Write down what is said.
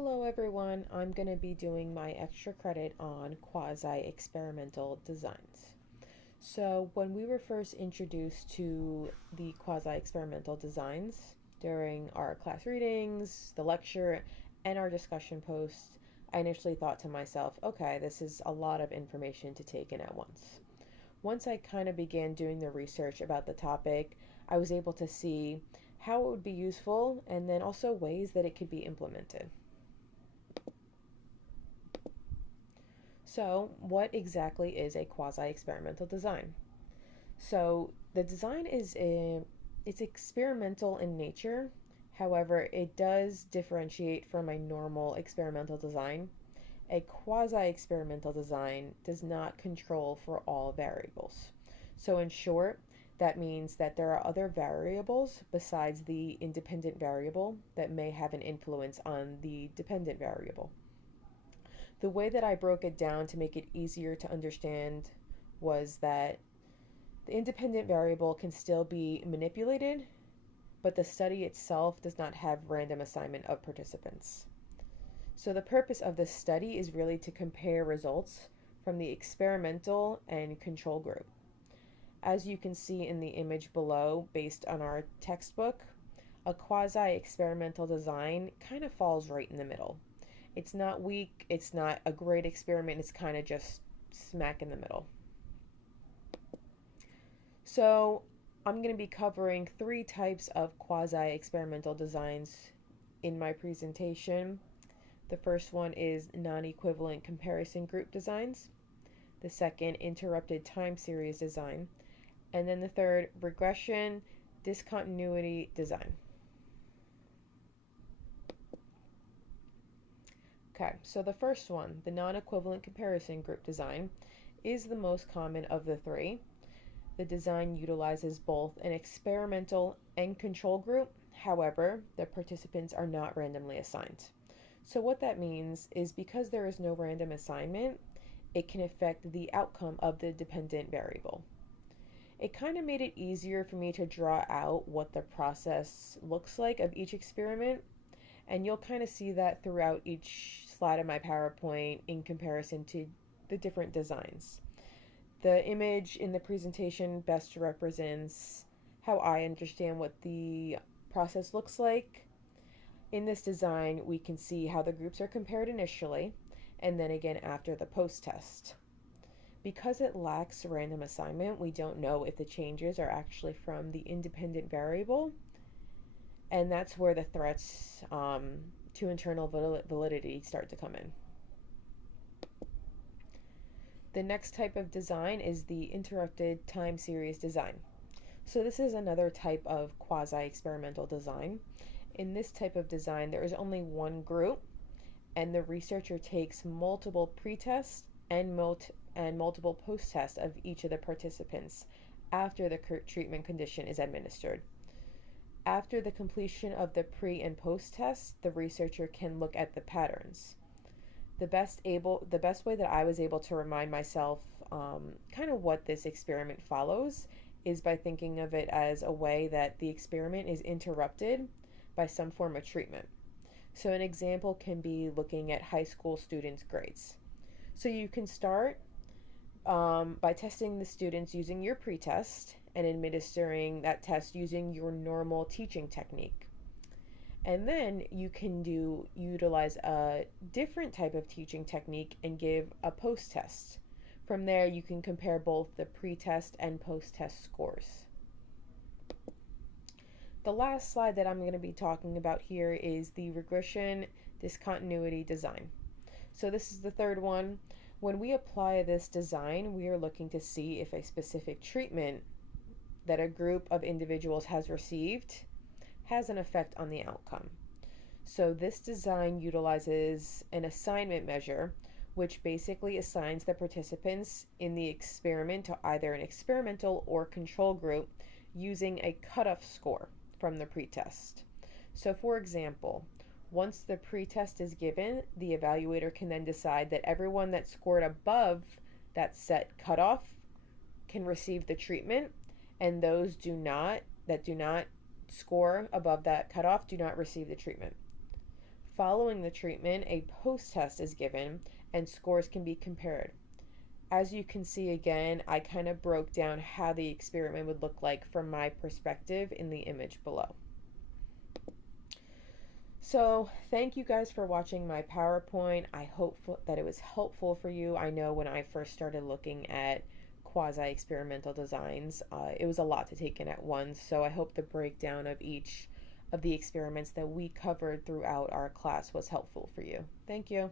Hello everyone, I'm going to be doing my extra credit on quasi-experimental designs. So when we were first introduced to the quasi-experimental designs during our class readings, the lecture, and our discussion posts, I initially thought to myself, okay, this is a lot of information to take in at once. Once I kind of began doing the research about the topic, I was able to see how it would be useful and then also ways that it could be implemented. So, what exactly is a quasi-experimental design? So, the design it's experimental in nature. However, it does differentiate from a normal experimental design. A quasi-experimental design does not control for all variables. So, in short, that means that there are other variables besides the independent variable that may have an influence on the dependent variable. The way that I broke it down to make it easier to understand was that the independent variable can still be manipulated, but the study itself does not have random assignment of participants. So the purpose of this study is really to compare results from the experimental and control group. As you can see in the image below, based on our textbook, a quasi-experimental design kind of falls right in the middle. It's not weak, it's not a great experiment, it's kind of just smack in the middle. So, I'm going to be covering three types of quasi experimental designs in my presentation. The first one is non equivalent comparison group designs, the second, interrupted time series design, and then the third, regression discontinuity design. Okay, so the first one, the non-equivalent comparison group design, is the most common of the three. The design utilizes both an experimental and control group. However, the participants are not randomly assigned. So what that means is because there is no random assignment, it can affect the outcome of the dependent variable. It kind of made it easier for me to draw out what the process looks like of each experiment, and you'll kind of see that throughout each slide of my PowerPoint in comparison to the different designs. The image in the presentation best represents how I understand what the process looks like. In this design, we can see how the groups are compared initially and then again after the post-test. Because it lacks random assignment, we don't know if the changes are actually from the independent variable, and that's where the threats to internal validity start to come in. The next type of design is the interrupted time series design. So this is another type of quasi-experimental design. In this type of design, there is only one group, and the researcher takes multiple pre-tests and multiple post-tests of each of the participants after the treatment condition is administered. After the completion of the pre and post tests, the researcher can look at the patterns. The best way that I was able to remind myself kind of what this experiment follows is by thinking of it as a way that the experiment is interrupted by some form of treatment. So an example can be looking at high school students' grades. So you can start by testing the students using your pretest and administering that test using your normal teaching technique. And then you can utilize a different type of teaching technique and give a post-test. From there, you can compare both the pre-test and post-test scores. The last slide that I'm going to be talking about here is the regression discontinuity design. So this is the third one. When we apply this design, we are looking to see if a specific treatment that a group of individuals has received has an effect on the outcome. So this design utilizes an assignment measure, which basically assigns the participants in the experiment to either an experimental or control group using a cutoff score from the pretest. So for example, once the pretest is given, the evaluator can then decide that everyone that scored above that set cutoff can receive the treatment, and those that do not score above that cutoff do not receive the treatment. Following the treatment, a post-test is given and scores can be compared. As you can see again, I kind of broke down how the experiment would look like from my perspective in the image below. So thank you guys for watching my PowerPoint. I hope that it was helpful for you. I know when I first started looking at quasi-experimental designs, it was a lot to take in at once, so I hope the breakdown of each of the experiments that we covered throughout our class was helpful for you. Thank you.